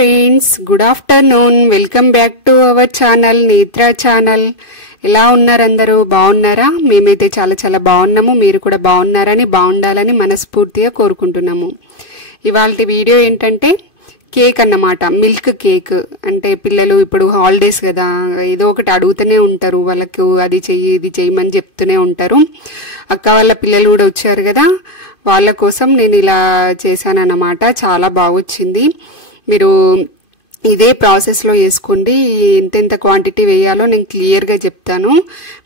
Friends, good afternoon. Welcome back to our channel, నేత్ర channel. ఎలా ఉన్నారు అందరూ? బాగున్నారా? మేమైతే చాలా చాలా బాగున్నాము. మీరు కూడా బాగున్నారని, బాగుండాలని మనస్ఫూర్తిగా కోరుకుంటున్నాము. ఇవాళ వీడియో ఏంటంటే కేక్ అన్నమాట, మిల్క్ కేక్. అంటే పిల్లలు ఇప్పుడు హాలిడేస్ కదా, ఏదో ఒకటి అడుగుతూనే ఉంటారు, వాళ్ళకు అది చెయ్యి ఇది చెయ్యమని చెప్తూనే ఉంటారు. అక్క వాళ్ళ పిల్లలు కూడా వచ్చారు కదా, వాళ్ళ కోసం నేను ఇలా చేశానన్నమాట. చాలా బాగొచ్చింది. మీరు ఇదే ప్రాసెస్లో వేసుకోండి. ఎంతెంత క్వాంటిటీ వేయాలో నేను క్లియర్గా చెప్తాను.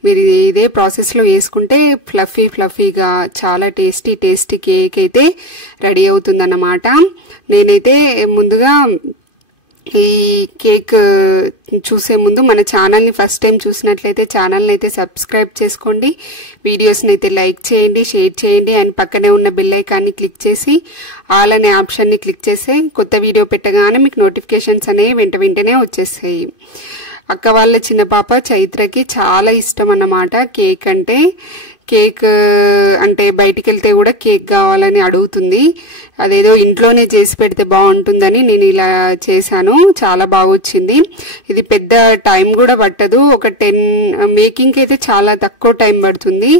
మీరు ఇదే ప్రాసెస్లో వేసుకుంటే ఫ్లఫీగా చాలా టేస్టీ కేక్ అయితే రెడీ అవుతుందన్నమాట. నేనైతే ముందుగా ఈ కేక్ చూసే ముందు మన ఛానల్ని ఫస్ట్ టైం చూసినట్లయితే ఛానల్ని అయితే సబ్స్క్రైబ్ చేసుకోండి, వీడియోస్ని అయితే లైక్ చేయండి, షేర్ చేయండి, అండ్ పక్కనే ఉన్న బెల్ ఐకాన్ని క్లిక్ చేసి ఆల్ అనే ఆప్షన్ని క్లిక్ చేస్తే కొత్త వీడియో పెట్టగానే మీకు నోటిఫికేషన్స్ అనేవి వెంటనే వచ్చేస్తాయి. అక్క వాళ్ళ చిన్న పాప చైత్రకి చాలా ఇష్టం అన్నమాట కేక్ అంటే. కేక్ అంటే బయటికి వెళ్తే కూడా కేక్ కావాలని అడుగుతుంది. అదేదో ఇంట్లోనే చేసి పెడితే బాగుంటుందని నేను ఇలా చేశాను. చాలా బాగా వచ్చింది. ఇది పెద్ద టైం కూడా పట్టదు. ఒక 10 మేకింగ్ అయితే చాలా తక్కువ టైం పడుతుంది,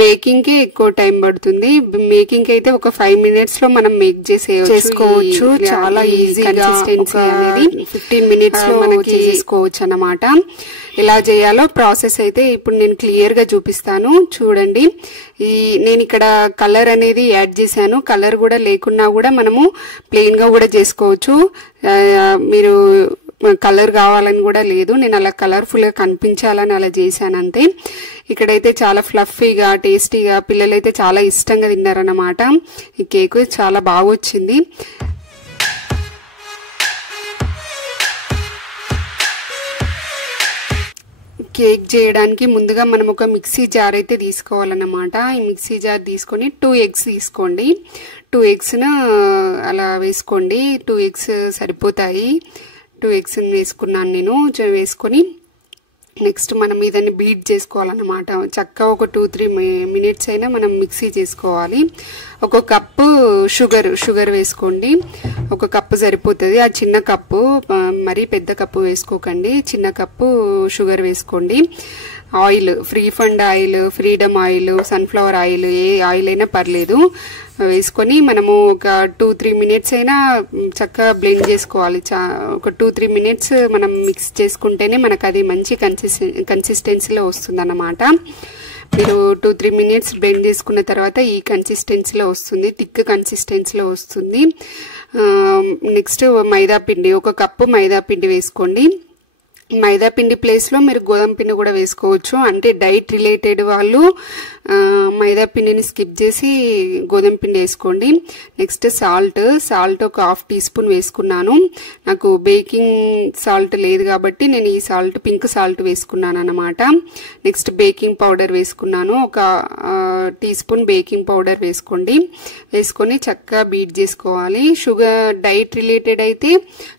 బేకింగ్ కి ఎక్కువ టైం పడుతుంది. మేకింగ్ అయితే ఒక 5 minutes లో మనం మేక్ చేసుకోవచ్చు. చాలా ఈజీగా అనేది 15 minutes లో మనం చేసుకోవచ్చు అన్నమాట. ఎలా చేయాలో ప్రాసెస్ అయితే ఇప్పుడు నేను క్లియర్ గా చూపిస్తాను, చూడండి. నేను ఇక్కడ కలర్ అనేది యాడ్ చేశాను. కలర్ కూడా లేకున్నా కూడా మనము ప్లెయిన్ గా కూడా చేసుకోవచ్చు. మీరు కలర్ కావాలని కూడా లేదు, నేను అలా కలర్ఫుల్ గా కనిపించాలని అలా చేశాను అంతే. ఇక్కడైతే చాలా ఫ్లఫీగా టేస్టీగా పిల్లలైతే చాలా ఇష్టంగా తిన్నారన్నమాట. ఈ కేక్ చాలా బాగా వచ్చింది. కేక్ చేయడానికి ముందుగా మనం ఒక మిక్సీ జార్ అయితే తీసుకోవాలన్నమాట. ఈ మిక్సీ జార్ తీసుకొని 2 eggs తీసుకోండి. 2 eggs అలా వేసుకోండి. 2 eggs సరిపోతాయి. 2 eggs వేసుకున్నాను నేను. వేసుకొని నెక్స్ట్ మనం ఇదాన్ని బీట్ చేసుకోవాలన్నమాట. చక్కగా ఒక 2-3 minutes అయినా మనం మిక్సీ చేసుకోవాలి. ఒక కప్పు షుగర్ వేసుకోండి. ఒక కప్పు సరిపోతుంది. ఆ చిన్న కప్పు, మరీ పెద్ద కప్పు వేసుకోకండి, చిన్న కప్పు షుగర్ వేసుకోండి. ఆయిల్, ఫ్రీఫండ్ oil, freedom oil, sunflower oil, ఏ ఆయిల్ అయినా పర్లేదు వేసుకొని మనము ఒక 2-3 minutes అయినా చక్కగా బ్లెండ్ చేసుకోవాలి. ఒక 2-3 minutes మనం మిక్స్ చేసుకుంటేనే మనకు అది మంచి కన్సిస్టెన్సీలో వస్తుంది అన్నమాట. మీరు 2-3 minutes బ్లెండ్ చేసుకున్న తర్వాత ఈ కన్సిస్టెన్సీలో వస్తుంది, థిక్ కన్సిస్టెన్సీలో వస్తుంది. నెక్స్ట్ మైదా పిండి, ఒక కప్పు మైదా పిండి వేసుకోండి. మైదా పిండి ప్లేస్లో మీరు గోధుమ పిండి కూడా వేసుకోవచ్చు. అంటే డైట్ రిలేటెడ్ వాళ్ళు మైదా పిండిని స్కిప్ చేసి గోధుమ పిండి వేసుకోండి. నెక్స్ట్ సాల్ట్ ఒక 1/2 teaspoon వేసుకున్నాను. నాకు బేకింగ్ సాల్ట్ లేదు కాబట్టి నేను ఈ సాల్ట్, పింక్ సాల్ట్ వేసుకున్నాను అన్నమాట. నెక్స్ట్ బేకింగ్ పౌడర్ వేసుకున్నాను. ఒక teaspoon బేకింగ్ పౌడర్ వేసుకోండి. వేసుకొని చక్కగా బీట్ చేసుకోవాలి. షుగర్ డైట్ రిలేటెడ్ అయితే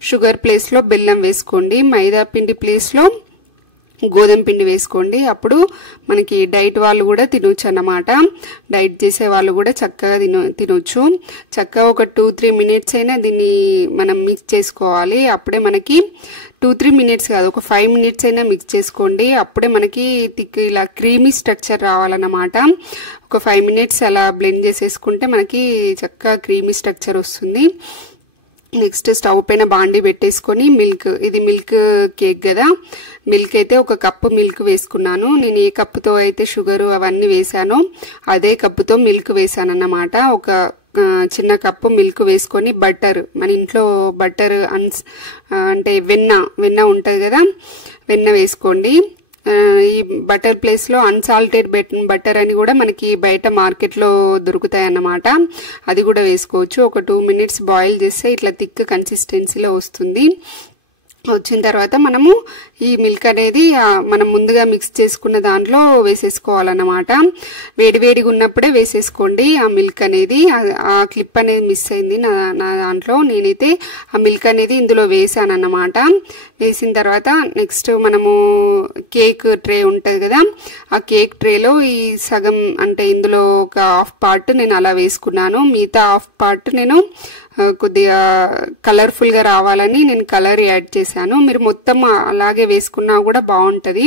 షుగర్ ప్లేస్లో బెల్లం వేసుకోండి. మైదా పిండి ప్లేస్లో గోధుమ పిండి వేసుకోండి. అప్పుడు మనకి డైట్ వాళ్ళు కూడా తినొచ్చు అన్నమాట. డైట్ చేసే వాళ్ళు కూడా చక్కగా తినొచ్చు. చక్కగా ఒక 2-3 minutes అయినా దీన్ని మనం మిక్స్ చేసుకోవాలి. అప్పుడే మనకి 2-3 minutes కాదు, ఒక 5 minutes అయినా మిక్స్ చేసుకోండి. అప్పుడే మనకి థిక్ ఇలా క్రీమీ స్ట్రక్చర్ రావాలన్నమాట. ఒక 5 minutes అలా బ్లెండ్ చేసేసుకుంటే మనకి చక్కగా క్రీమీ స్ట్రక్చర్ వస్తుంది. నెక్స్ట్ స్టవ్ పైన బాండి పెట్టేసుకొని మిల్క్, ఇది మిల్క్ కేక్ కదా, మిల్క్ అయితే ఒక కప్పు మిల్క్ వేసుకున్నాను. నేను ఏ కప్పుతో అయితే షుగర్ అవన్నీ వేసానో అదే కప్పుతో మిల్క్ వేసాను అన్నమాట. ఒక చిన్న కప్పు మిల్క్ వేసుకొని బటర్, మన ఇంట్లో బటర్ అంటే వెన్న ఉంటుంది కదా, వెన్న వేసుకోండి. ఈ బటర్ ప్లేస్ లో అన్సాల్టెడ్ బటర్ అని కూడా మనకి బయట మార్కెట్ లో దొరుకుతాయి అన్నమాట. అది కూడా వేసుకోవచ్చు. ఒక 2 minutes బాయిల్ చేస్తే ఇట్లా థిక్ కన్సిస్టెన్సీలో వస్తుంది. వచ్చిన తర్వాత మనము ఈ మిల్క్ అనేది మనం ముందుగా మిక్స్ చేసుకున్న దాంట్లో వేసేసుకోవాలన్నమాట. వేడివేడిగా ఉన్నప్పుడే వేసేసుకోండి ఆ మిల్క్ అనేది. ఆ క్లిప్ అనేది మిస్ అయింది నా దాంట్లో. నేనైతే ఆ మిల్క్ అనేది ఇందులో వేసాను అన్నమాట. వేసిన తర్వాత నెక్స్ట్ మనము కేక్ ట్రే ఉంటుంది కదా, ఆ కేక్ ట్రేలో ఈ సగం అంటే ఇందులో ఒక 1/2 part నేను అలా వేసుకున్నాను. మిగతా 1/2 part నేను కొద్దిగా కలర్ఫుల్గా రావాలని నేను కలర్ యాడ్ చేశాను. మీరు మొత్తం అలాగే వేసుకున్నా కూడా బాగుంటుంది.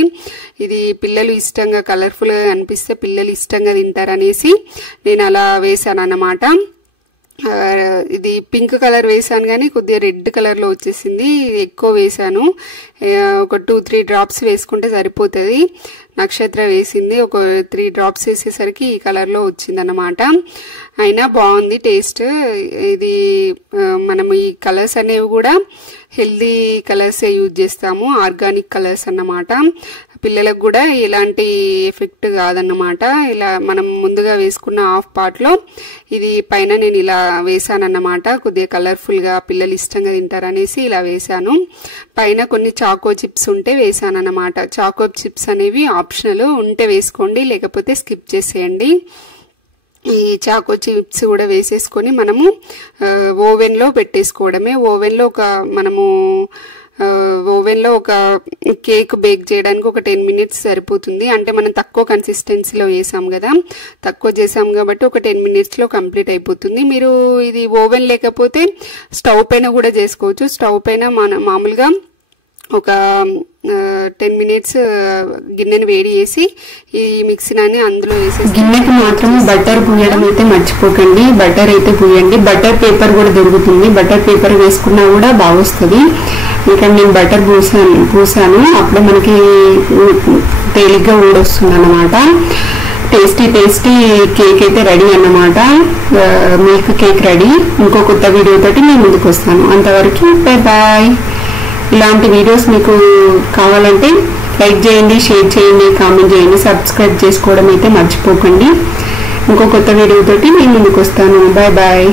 ఇది పిల్లలు ఇష్టంగా కలర్ఫుల్గా అనిపిస్తే పిల్లలు ఇష్టంగా తింటారనేసి నేను అలా వేసాను అన్నమాట. ఇది పింక్ కలర్ వేసాను కానీ కొద్దిగా రెడ్ కలర్లో వచ్చేసింది. ఎక్కువ వేసాను, ఒక 2-3 డ్రాప్స్ వేసుకుంటే సరిపోతుంది. నక్షత్ర వేసింది, ఒక 3 డ్రాప్స్ వేసేసరికి ఈ కలర్లో వచ్చింది అన్నమాట. అయినా బాగుంది టేస్ట్. ఇది మనం ఈ కలర్స్ అనేవి కూడా హెల్దీ కలర్సే యూజ్ చేస్తాము, ఆర్గానిక్ కలర్స్ అన్నమాట. పిల్లలకు కూడా ఎలాంటి ఎఫెక్ట్ కాదన్నమాట. ఇలా మనం ముందుగా వేసుకున్న హాఫ్ పార్ట్లో ఇది పైన నేను ఇలా వేసానన్నమాట. కొద్దిగా కలర్ఫుల్గా పిల్లలు ఇష్టంగా తింటారనేసి ఇలా వేసాను. పైన కొన్ని చాకో చిప్స్ ఉంటే వేసాను అన్నమాట. చాకో చిప్స్ అనేవి ఆప్షనల్, ఉంటే వేసుకోండి లేకపోతే స్కిప్ చేసేయండి. ఈ చాకో చిప్స్ కూడా వేసేసుకొని మనము ఓవెన్లో పెట్టేసుకోవడమే. ఓవెన్లో ఒక కేక్ బేక్ చేయడానికి ఒక 10 మినిట్స్ సరిపోతుంది. అంటే మనం తక్కువ కన్సిస్టెన్సీలో వేసాం కదా, తక్కువ చేసాం కాబట్టి ఒక 10 మినిట్స్లో కంప్లీట్ అయిపోతుంది. మీరు ఇది ఓవెన్ లేకపోతే స్టవ్ పైన కూడా చేసుకోవచ్చు. స్టవ్ పైన మామూలుగా ఒక 10 మినిట్స్ గిన్నెని వేడి చేసి ఈ మిక్సీని అందులో వేసేసి, గిన్నెకి మాత్రం బటర్ పూయడం అయితే మర్చిపోకండి. బటర్ అయితే పూయండి. బటర్ పేపర్ కూడా దొరుకుతుంది, బటర్ పేపర్ వేసుకున్నా కూడా బాగొస్తుంది. ఇంకా నేను బటర్ పూసాను, అప్పుడు మనకి తేలిగ్గా ఊడొస్తుంది అన్నమాట. టేస్టీ కేక్ అయితే రెడీ అన్నమాట. Milk cake ready. ఇంకో కొత్త వీడియోతోటి నేను ముందుకు వస్తాను. అంతవరకు బాయ్. ఇలాంటి వీడియోస్ మీకు కావాలంటే లైక్ చేయండి, షేర్ చేయండి, కామెంట్ చేయండి, సబ్స్క్రైబ్ చేసుకోవడం అయితే మర్చిపోకండి. ఇంకో కొత్త వీడియోతోటి నేను ముందుకు వస్తాను. బాయ్.